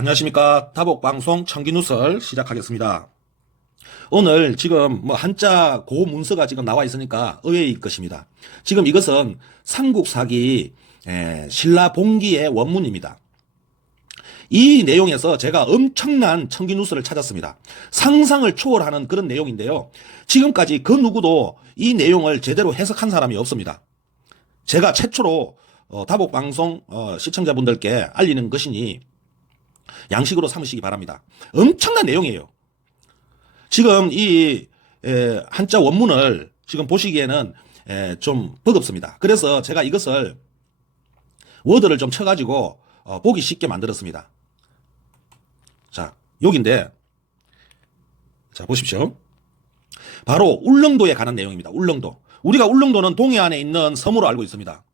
안녕하십니까. 다복방송 청기누설 시작하겠습니다. 오늘 지금 한자 고문서가 지금 나와 있으니까 의외일 것입니다. 지금 이것은 삼국사기 신라봉기의 원문입니다. 이 내용에서 제가 엄청난 청기누설을 찾았습니다. 상상을 초월하는 그런 내용인데요. 지금까지 그 누구도 이 내용을 제대로 해석한 사람이 없습니다. 제가 최초로 다복방송 시청자분들께 알리는 것이니 양식으로 삼으시기 바랍니다. 엄청난 내용이에요. 지금 이 한자 원문을 지금 보시기에는 좀 버겁습니다. 그래서 제가 이것을 워드를 좀 쳐가지고 보기 쉽게 만들었습니다. 자, 여기인데, 자, 보십시오. 바로 울릉도에 관한 내용입니다. 울릉도. 우리가 울릉도는 동해안에 있는 섬으로 알고 있습니다.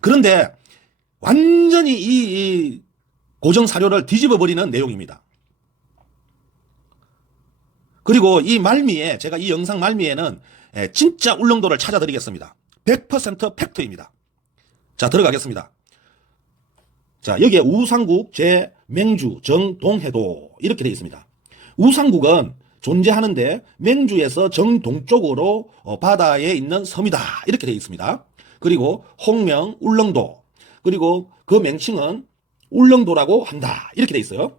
그런데 완전히 이 고정 사료를 뒤집어 버리는 내용입니다. 그리고 이 말미에, 제가 이 영상 말미에는 진짜 울릉도를 찾아드리겠습니다. 100% 팩트입니다. 자, 들어가겠습니다. 자, 여기에 우상국 제 맹주 정동해도 이렇게 되어 있습니다. 우상국은 존재하는데 맹주에서 정동쪽으로 바다에 있는 섬이다 이렇게 되어 있습니다. 그리고 홍명 울릉도, 그리고 그 명칭은 울릉도라고 한다 이렇게 되어 있어요.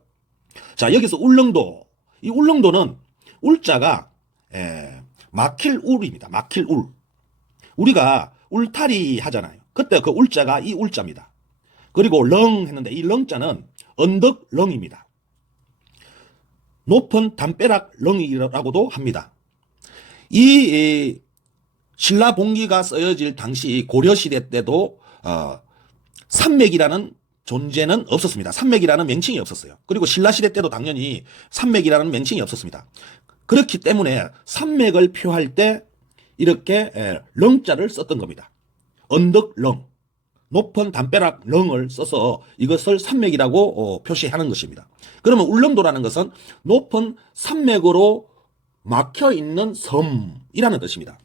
자, 여기서 울릉도, 이 울릉도는 울자가 막힐 울입니다. 막힐 울. 우리가 울타리 하잖아요. 그때 그 울자가 이 울자입니다. 그리고 렁 했는데 이 렁자는 언덕 렁입니다. 높은 담벼락 렁이라고도 합니다. 이 신라봉기가 쓰여질 당시 고려시대 때도 산맥이라는 존재는 없었습니다. 산맥이라는 명칭이 없었어요. 그리고 신라시대 때도 당연히 산맥이라는 명칭이 없었습니다. 그렇기 때문에 산맥을 표할 때 이렇게 렁자를 썼던 겁니다. 언덕 렁, 높은 담벼락 렁을 써서 이것을 산맥이라고 표시하는 것입니다. 그러면 울릉도라는 것은 높은 산맥으로 막혀있는 섬이라는 뜻입니다.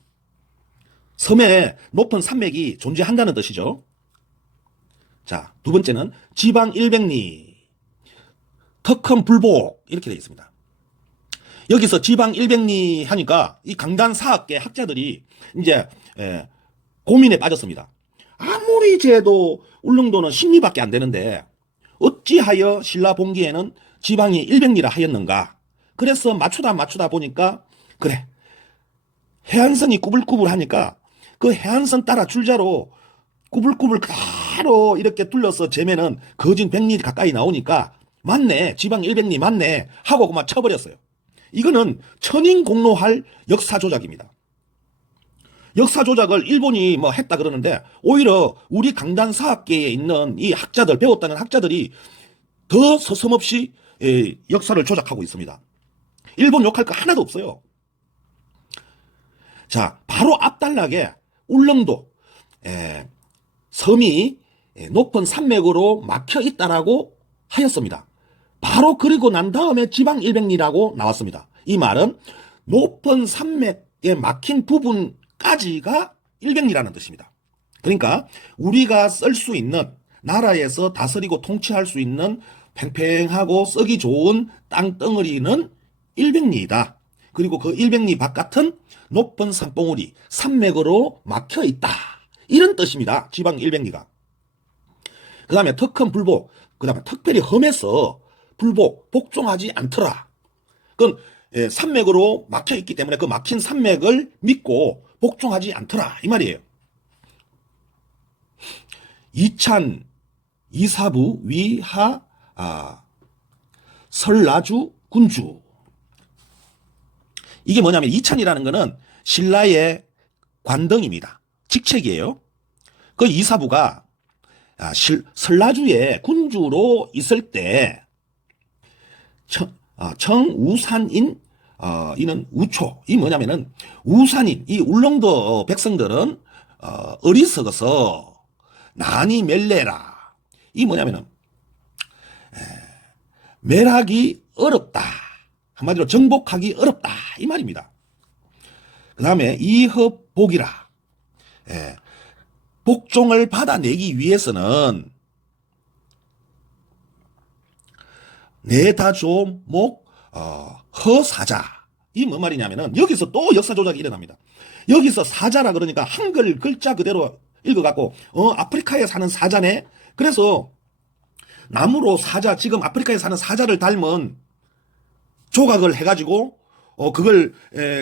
섬에 높은 산맥이 존재한다는 뜻이죠. 자, 두 번째는 지방 일백리, 턱큰 불복 이렇게 되어 있습니다. 여기서 지방 일백리 하니까 이 강단 사학계 학자들이 이제 고민에 빠졌습니다. 아무리 재도 울릉도는 신리밖에 안 되는데 어찌하여 신라봉기에는 지방이 일백리라 하였는가. 그래서 맞추다 보니까 그래, 해안선이 꾸불꾸불하니까 그 해안선 따라 줄자로 꾸불꾸불 그대로 이렇게 둘러서 재면은 거진 100리 가까이 나오니까 맞네, 지방 일백리 맞네 하고 그만 쳐버렸어요. 이거는 천인공노할 역사조작입니다. 역사조작을 일본이 했다 그러는데 오히려 우리 강단사학계에 있는 이 학자들, 배웠다는 학자들이 더 서슴없이 역사를 조작하고 있습니다. 일본 욕할 거 하나도 없어요. 자, 바로 앞달락에 울릉도 섬이 높은 산맥으로 막혀 있다라고 하였습니다. 바로 그리고 난 다음에 지방 일백리라고 나왔습니다. 이 말은 높은 산맥에 막힌 부분까지가 일백리라는 뜻입니다. 그러니까 우리가 쓸 수 있는, 나라에서 다스리고 통치할 수 있는 팽팽하고 쓰기 좋은 땅덩어리는 일백리이다. 그리고 그 일백리 바깥은 높은 산봉우리, 산맥으로 막혀 있다. 이런 뜻입니다. 지방 일백리가. 그 다음에 턱큰 불복, 그 다음에 특별히 험해서 불복, 복종하지 않더라. 그건 산맥으로 막혀 있기 때문에 그 막힌 산맥을 믿고 복종하지 않더라 이 말이에요. 이찬, 이사부, 위하, 설라주, 군주. 이게 뭐냐면 이찬이라는 거는 신라의 관덩입니다. 직책이에요. 그 이사부가 설라주의 군주로 있을 때 청우산인 이는 우초. 이 뭐냐면은 우산인, 이 울릉도 백성들은 어리석어서 난이 멜레라. 이 뭐냐면은 멜하기 어렵다. 한마디로 정복하기 어렵다 이 말입니다. 그 다음에 이허복이라. 복종을 받아내기 위해서는 내다조목 허사자. 이 뭔 말이냐면은 여기서 또 역사 조작이 일어납니다. 여기서 사자라 그러니까 한글 글자 그대로 읽어갖고 아프리카에 사는 사자네. 그래서 나무로 사자, 지금 아프리카에 사는 사자를 닮은 조각을 해가지고 그걸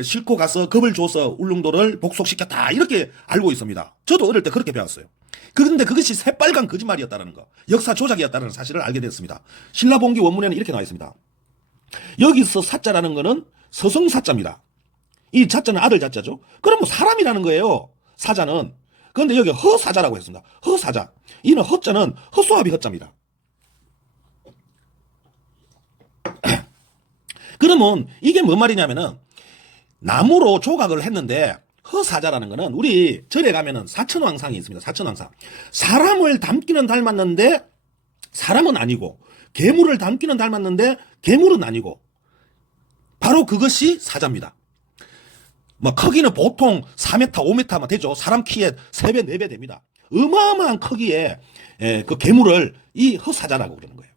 싣고 가서 겁을 줘서 울릉도를 복속시켰다, 이렇게 알고 있습니다. 저도 어릴 때 그렇게 배웠어요. 그런데 그것이 새빨간 거짓말이었다는 거, 역사 조작이었다는 사실을 알게 됐습니다. 신라본기 원문에는 이렇게 나와 있습니다. 여기서 사자라는 거는 서성사자입니다. 이 자자는 아들 자자죠. 그럼 뭐 사람이라는 거예요, 사자는. 그런데 여기 허사자라고 했습니다. 허사자. 이는 허자는 허수아비 허자입니다. 그러면 이게 뭔 말이냐면은 나무로 조각을 했는데, 허사자라는 거는 우리 절에 가면은 사천왕상이 있습니다. 사천왕상. 사람을 닮기는 닮았는데 사람은 아니고, 괴물을 닮기는 닮았는데 괴물은 아니고, 바로 그것이 사자입니다. 뭐 크기는 보통 4m, 5m만 되죠. 사람 키에 3배, 4배 됩니다. 어마어마한 크기의 그 괴물을 이 허사자라고 그러는 거예요.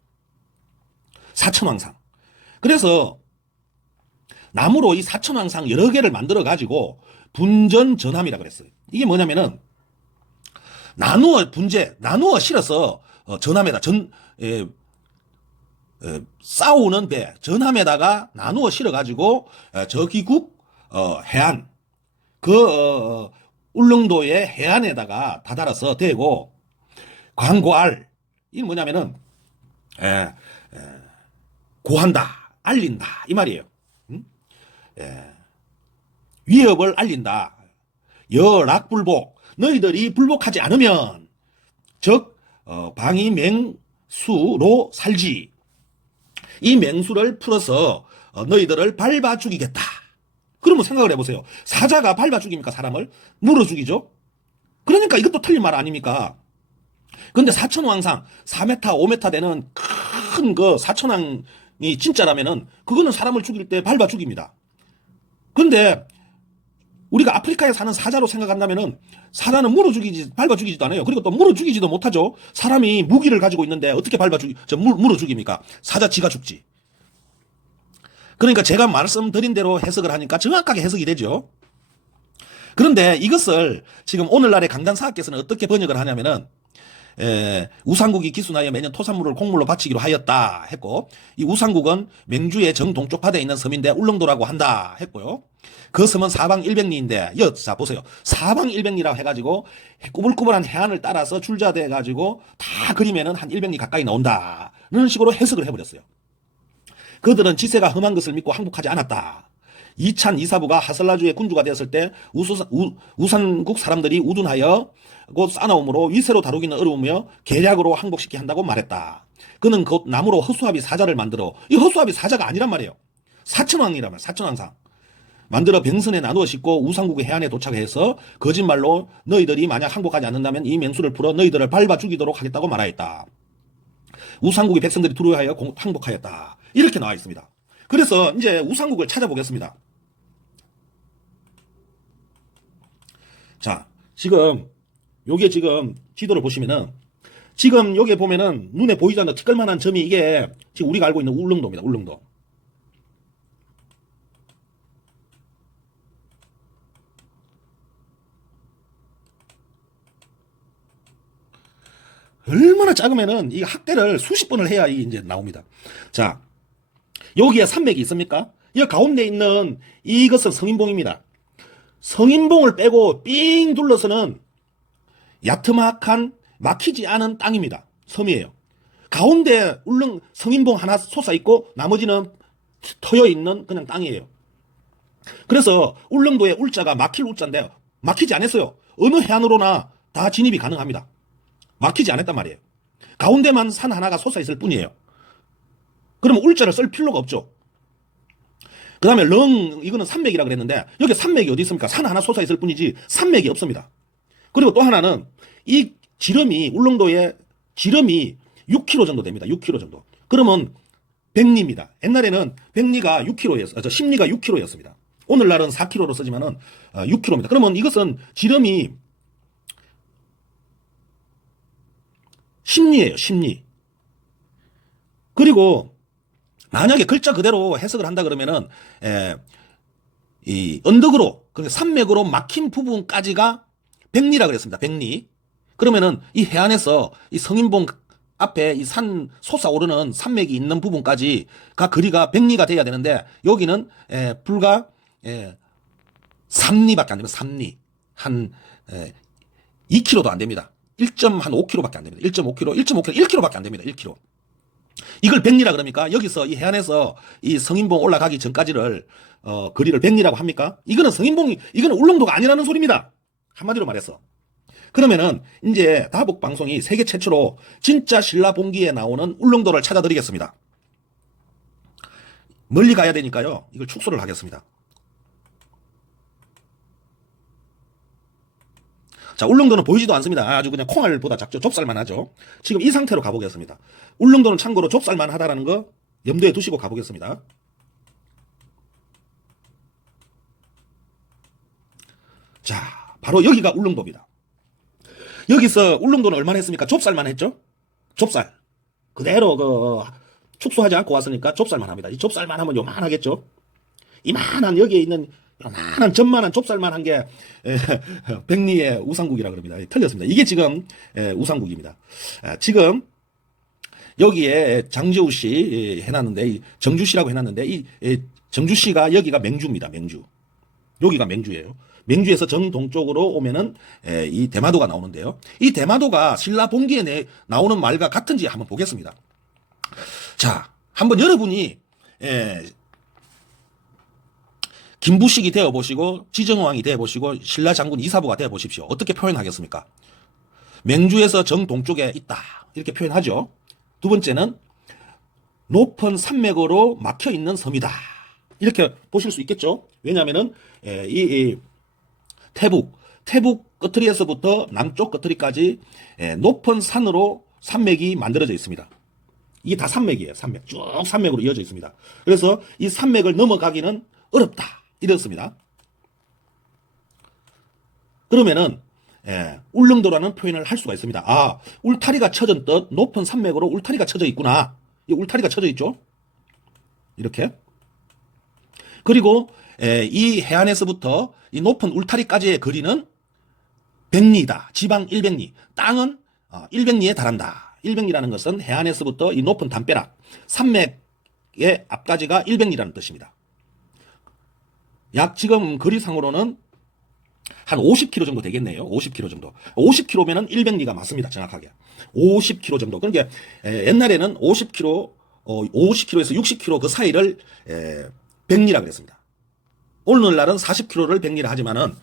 사천왕상. 그래서 나무로 이 사천왕상 여러 개를 만들어 가지고 분전전함이라고 그랬어요. 이게 뭐냐면은 나누어 분재, 나누어 실어서 전함에다 싸우는 배, 전함에다가 나누어 실어 가지고 저기국 해안, 울릉도의 해안에다가 다달아서 대고, 광고알, 이게 뭐냐면은 고한다, 알린다, 이 말이에요. 위협을 알린다. 여락불복, 너희들이 불복하지 않으면 즉 방이 맹수로 살지. 이 맹수를 풀어서 너희들을 밟아 죽이겠다. 그러면 생각을 해보세요. 사자가 밟아 죽입니까? 사람을 물어 죽이죠. 그러니까 이것도 틀린 말 아닙니까? 근데 사천왕상 4m, 5m 되는 큰 그 사천왕이 진짜라면은 그거는 사람을 죽일 때 밟아 죽입니다. 근데 우리가 아프리카에 사는 사자로 생각한다면은 사자는 물어 죽이지, 밟아 죽이지도 않아요. 그리고 또 물어 죽이지도 못하죠. 사람이 무기를 가지고 있는데 어떻게 물어 죽입니까? 사자 지가 죽지. 그러니까 제가 말씀드린 대로 해석을 하니까 정확하게 해석이 되죠. 그런데 이것을 지금 오늘날의 강단사학께서는 어떻게 번역을 하냐면은 우상국이 기순하여 매년 토산물을 곡물로 바치기로 하였다 했고, 이 우상국은 맹주의 정동쪽 바다에 있는 섬인데 울릉도라고 한다 했고요. 그 섬은 사방일백리인데, 자 보세요, 사방일백리라고 해가지고 꾸불꾸불한 해안을 따라서 출자돼 가지고 다 그리면은 한 100리 가까이 나온다는 식으로 해석을 해버렸어요. 그들은 지세가 험한 것을 믿고 항복하지 않았다. 이찬 이사부가 하설라주의 군주가 되었을 때 우산국 사람들이 우둔하여 곧 싸나움으로 위세로 다루기는 어려우며 계략으로 항복시키 한다고 말했다. 그는 곧 나무로 허수아비 사자를 만들어, 이 허수아비 사자가 아니란 말이에요. 사천왕이란 말이에요. 사천왕상. 만들어 병선에 나누어 싣고 우상국의 해안에 도착해서 거짓말로 너희들이 만약 항복하지 않는다면 이 맹수를 풀어 너희들을 밟아 죽이도록 하겠다고 말하였다. 우상국의 백성들이 두려워하여 항복하였다. 이렇게 나와 있습니다. 그래서 이제 우상국을 찾아보겠습니다. 자, 지금 요게 지금 지도를 보시면은 지금 여기 보면은 눈에 보이지 않는 티끌만한 점이 이게 지금 우리가 알고 있는 울릉도입니다. 울릉도. 얼마나 작으면은 이 학대를 수십 번을 해야 이제 나옵니다. 자, 여기에 산맥이 있습니까? 이 가운데 있는 이것은 성인봉입니다. 성인봉을 빼고 삥 둘러서는 야트막한 막히지 않은 땅입니다. 섬이에요. 가운데 성인봉 하나 솟아 있고 나머지는 터여 있는 그냥 땅이에요. 그래서 울릉도의 울자가 막힐 울자인데 막히지 않았어요. 어느 해안으로나 다 진입이 가능합니다. 막히지 않았단 말이에요. 가운데만 산 하나가 솟아 있을 뿐이에요. 그러면 울자를 쓸 필요가 없죠. 그 다음에 이거는 산맥이라 그랬는데 여기 산맥이 어디 있습니까? 산 하나 솟아 있을 뿐이지 산맥이 없습니다. 그리고 또 하나는 이 지름이, 울릉도의 지름이 6km 정도 됩니다. 6km 정도. 그러면 백리입니다. 옛날에는 백리가 6km였어요. 십리가 6km였습니다. 오늘날은 4km로 쓰지만은 6km입니다. 그러면 이것은 지름이 십리예요. 십리. 그리고 만약에 글자 그대로 해석을 한다 그러면은 이 언덕으로 그러니까 산맥으로 막힌 부분까지가 백리라 그랬습니다. 백리. 그러면은 이 해안에서 이 성인봉 앞에 이 산 솟아오르는 산맥이 있는 부분까지가 거리가 백리가 돼야 되는데 여기는 불과 3리밖에 안 됩니다. 3리. 한 2km도 안 됩니다. 1.5km밖에 안 됩니다. 1.5km, 1km밖에 안 됩니다. 1km. 이걸 백리라 그럽니까? 여기서 이 해안에서 이 성인봉 올라가기 전까지를 거리를 백리라고 합니까? 이거는 이거는 울릉도가 아니라는 소리입니다. 한마디로 말해서. 그러면은 이제 다복 방송이 세계 최초로 진짜 신라봉기에 나오는 울릉도를 찾아드리겠습니다. 멀리 가야 되니까요. 이걸 축소를 하겠습니다. 자, 울릉도는 보이지도 않습니다. 아주 그냥 콩알보다 작죠. 좁쌀만 하죠. 지금 이 상태로 가보겠습니다. 울릉도는 참고로 좁쌀만 하다라는 거 염두에 두시고 가보겠습니다. 자, 바로 여기가 울릉도입니다. 여기서 울릉도는 얼마나 했습니까? 좁쌀만 했죠? 좁쌀. 그대로 축소하지 않고 왔으니까 좁쌀만 합니다. 이 좁쌀만 하면 요만하겠죠? 이만한 여기에 있는 요만한 점만한 좁쌀만 한 게 백리의 우상국이라 그럽니다. 틀렸습니다. 이게 지금 우상국입니다. 지금 여기에 장저우시 해놨는데 정주시라고 해놨는데 이 정주시가 여기가 맹주입니다. 맹주. 여기가 맹주예요. 맹주에서 정동쪽으로 오면은 이 대마도가 나오는데요. 이 대마도가 신라봉기에 나오는 말과 같은지 한번 보겠습니다. 자, 한번 여러분이 김부식이 되어보시고 지정왕이 되어보시고 신라장군 이사부가 되어보십시오. 어떻게 표현하겠습니까? 맹주에서 정동쪽에 있다 이렇게 표현하죠. 두 번째는 높은 산맥으로 막혀있는 섬이다 이렇게 보실 수 있겠죠. 왜냐하면은 이 태북 끝트리에서부터 남쪽 끝트리까지 높은 산으로 산맥이 만들어져 있습니다. 이게 다 산맥이에요. 산맥. 쭉 산맥으로 이어져 있습니다. 그래서 이 산맥을 넘어가기는 어렵다. 이렇습니다. 그러면은 울릉도라는 표현을 할 수가 있습니다. 아, 울타리가 쳐진 뜻 높은 산맥으로 울타리가 쳐져 있구나. 이 울타리가 쳐져 있죠. 이렇게. 그리고 이 해안에서부터 이 높은 울타리까지의 거리는 백리다. 지방 100리. 땅은 100리에 달한다. 100리라는 것은 해안에서부터 이 높은 담벼락, 산맥의 앞까지가 100리라는 뜻입니다. 약 지금 거리상으로는 한 50km 정도 되겠네요. 50km 정도. 50km면은 100리가 맞습니다. 정확하게. 50km 정도. 그러니까 옛날에는 50km, 50km에서 60km 그 사이를 100리라 그랬습니다. 오늘날은 40km를 100리라 하지만은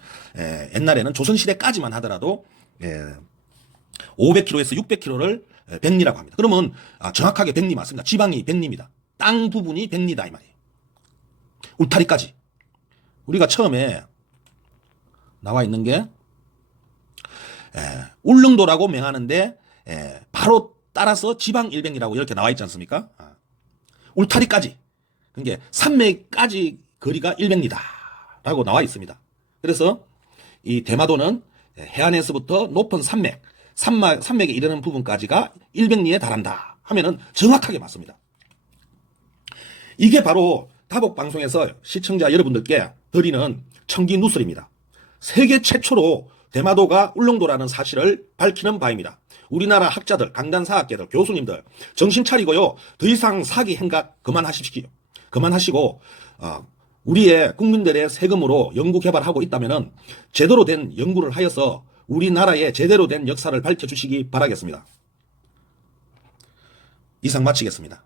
옛날에는 조선시대까지만 하더라도 500km에서 600km를 100리라고 합니다. 그러면 정확하게 100리 맞습니다. 지방이 100리입니다. 땅 부분이 100리다 이 말이에요. 울타리까지. 우리가 처음에 나와 있는 게 울릉도라고 명하는데 바로 따라서 지방 100리라고 이렇게 나와 있지 않습니까? 울타리까지. 그러니까 산맥까지 거리가 100리다 라고 나와 있습니다. 그래서 이 대마도는 해안에서부터 높은 산맥에 이르는 부분까지가 100리에 달한다 하면은 정확하게 맞습니다. 이게 바로 다복방송에서 시청자 여러분들께 드리는 청기 누설입니다. 세계 최초로 대마도가 울릉도라는 사실을 밝히는 바입니다. 우리나라 학자들, 강단사학계들, 교수님들 정신 차리고요. 더 이상 사기 행각 그만하십시오. 그만하시고 우리의 국민들의 세금으로 연구 개발하고 있다면은 제대로 된 연구를 하여서 우리나라의 제대로 된 역사를 밝혀주시기 바라겠습니다. 이상 마치겠습니다.